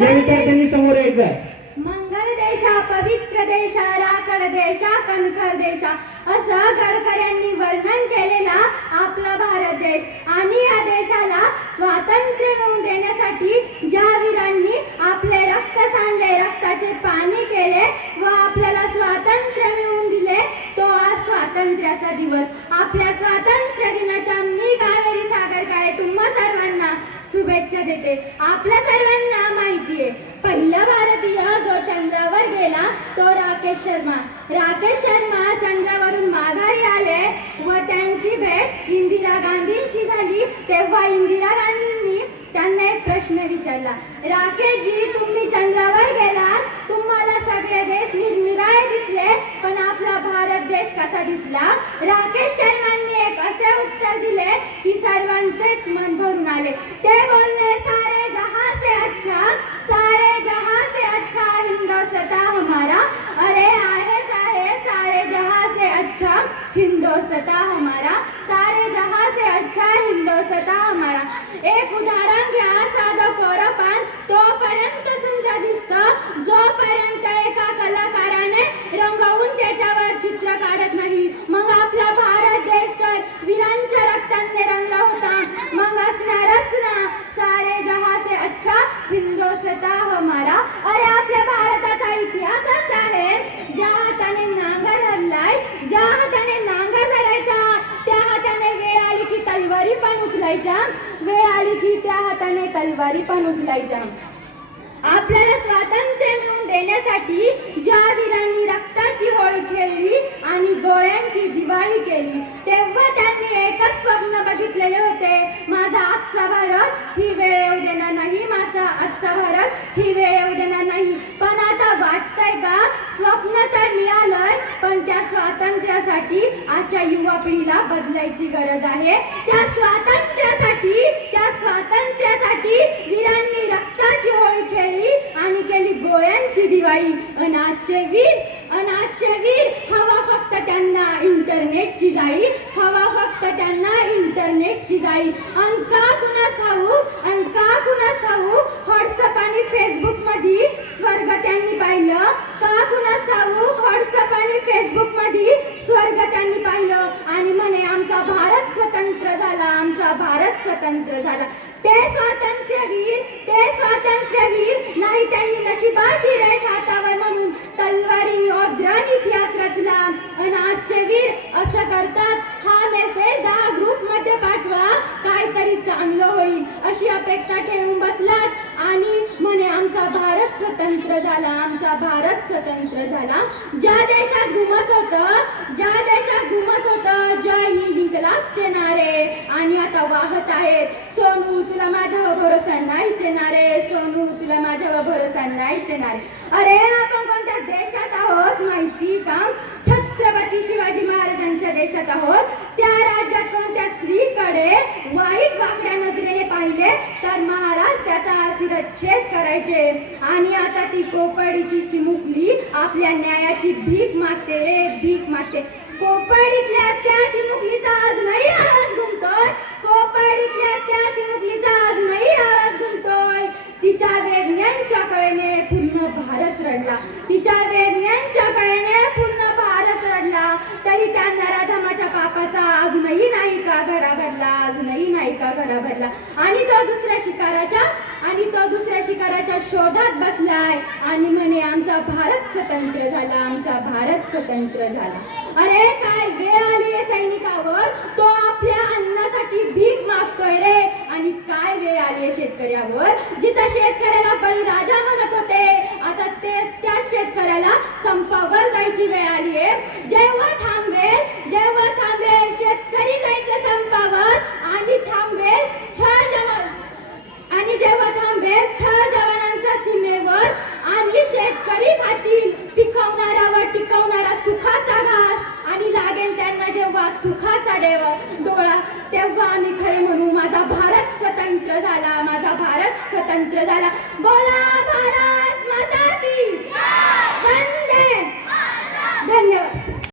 या विद्यार्थ्यांनी समोर यायचं आहे. मंगल देशा, पवित्र देशा, राखड देशा, कणखर देशा असं गडकऱ्यांनी वर्णन केलेला आपला भारत देश. आणि या देशाला स्वातंत्र्य मिळवून देण्यासाठी ज्या वीरांनी आपले रक्त सांडले, रक्ताचे पाणी केले व आपल्याला स्वातंत्र्य मिळवून दिले, तो आज स्वातंत्र्याचा दिवस. आपल्या स्वातंत्र्य दिनाच्या मी कावेरी सागर काळे तुम्हा सर्वांना शुभेच्छा देते. आपल्या सर्वांना माहिती आहे, पहिला भारतीय जो चंद्रावर गेला तो राकेश शर्मा. राकेश शर्मा चंद्रावरून माघारी आले व त्यांची भेट इंदिरा गांधींशी झाली. तेव्हा इंदिरा गांधींनी त्यांना एक प्रश्न विचारला, राकेशजी तुम्ही चंद्रावर गेलात, तुम्हाला सगळे देश निरनिराळे दिसले, पण आपला भारत देश कसा दिसला? राकेश शर्मांनी एक असे उत्तर दिले की सर्वांचेच मन भरून आले. ते बोलले, सारे जहां से अच्छा, सारे जहां से अच्छा हिंदुस्तान हमारा. अरे आहे सारे जहां से अच्छा हिंदुस्तान हमारा, सारे जहां से अच्छा हिंदुस्तान हमारा. एक उदाहरण घ्या, साधं कोरं पान तोपर्यंत सुंदर दिसतं जोपर्यंत एका कलाकाराने रंगवून त्याच्यावर चित्र काढत नाही. मग आपला भारत देश तर वीरांच्या रक्ताने रंगला होता, मग असणारच ना सारे जहां से अच्छा हिंदुस्तान हमारा. अरे आपल्या भारताचा इतिहासच आहे, ज्या हाताने नांगर हल्लाय, ज्या हाताने नांगर धरायचा त्या हाताने वेळ आली की तलवारी पण उचलायच्या, वेळ आली की त्या हाताने तलवारी पण उचलायच्या. आपल्याला स्वातंत्र्य मिळवून देण्यासाठी ज्या वीरांनी रक्ताची होळी खेळली आणि गोळ्यांची दिवाळी केली, तेव्हा त्यांनी एकच स्वप्न बघितलेले होते, माझा आजचा भारत ही वेळ येऊ देणार नाही, माझा आजचा भारत ही वेळ येऊ देणार नाही. पण आता वाटतंय का स्वप्न तर मिळालंय, पण त्या स्वातंत्र्यासाठी आजच्या युवा पिढीला बदलायची गरज आहे. त्या स्वातंत्र्यासाठी वीरांनी रक्ताची होळी खेळली आणि केली गोळ्यांची दिवाळी. अनाजचे वीर हवा फक्त त्यांना इंटरनेटची जाळी, हवा फक्त त्यांना इंटरनेटची जाळी. अंका कुणास ठाऊ व्हॉट्सअप आणि फेसबुक मध्ये स्वर्ग त्यांनी पाहिलं का? कुणास ठाऊ व्हॉट्सअप आणि फेसबुक मध्ये स्वर्ग त्यांनी पाहिलं आणि म्हणे आमचा भारत स्वतंत्र झाला, आमचा भारत स्वतंत्र झाला. ते स्वातंत्र्यवीर नाही, त्यांनी नशिबाची रेष हातावर म्हणून तलवारीने ओद्रान इतिहास रचला. आणि आजचे वीर असं करतात, हा मेसेज 10 ग्रुप मध्ये पाठवा, काहीतरी चांगलं होईल अशी अपेक्षा ठेवून बसलात आणि म्हणे आमचा भारत स्वतंत्र झाला, आमचा भारत स्वतंत्र झाला. ज्या देशात घुमत होतं जय हिंद इन्कलाबचे नारे आणि आता वाहत आहेत, सोनू तुला माझ्यावर भरोसा नाहीचे नारे, सोनू तुला माझ्यावर भरोसा नाहीचे नारे. अरे आपण कोणत्या देशात आहोत माहिती का? छत्रपती शिवाजी महाराजांच्या देशात आहोत. त्या राज्यात कोणत्या स्त्रीकडे वाईट वाकड्या नजरेने पाहिले तर महाराज त्याचा शिरच्छेद करायचे. आणि आता ती कोपर्डीची चिमुकली आपल्या न्यायाची भीक मागते. कोपर्डीतल्या त्या चिमुकलीचा आजही आवाज घुमतोय, कोपर्डीतल्या त्या चिमुकलीचा आजही आवाज घुमतोय. तिच्या वेदनांच्या कळेने पूर्ण भारत रडला, तिच्या वेदनांच्या कळेने पूर्ण भारत रडला. तरी त्या नराधमाच्या पापाचा अजूनही नाही का घडा भरला. आणि तो दुसऱ्या शिकाराच्या शोधात बसलाय आणि म्हणे आमचा भारत स्वतंत्र झाला, आमचा भारत स्वतंत्र झाला. अरे काय वेळ आली रे सैनिकावर, तो आपल्या अन्नासाठी भीक मागतोय रे. आणि काय वेळ आली आहे शेतकऱ्यावर, जिथं शेतकऱ्याला बळीराजा म्हणत होते आता त्या शेतकऱ्याला संपावर जायची वेळ आली आहे. जेव्हा थांबेल शेतकरी जायचं संपावर आणि जेव्हा थांबेल छळ जवानांच्या सीमेवर आणि शेतकरी खातील टिकवणारा सुखाचा घास आणि लागेल त्यांना जेव्हा सुखाचा डोळा, तेव्हा आम्ही खरे म्हणू माझा भारत स्वतंत्र झाला, माझा भारत स्वतंत्र झाला. बोला भारत माता की जय.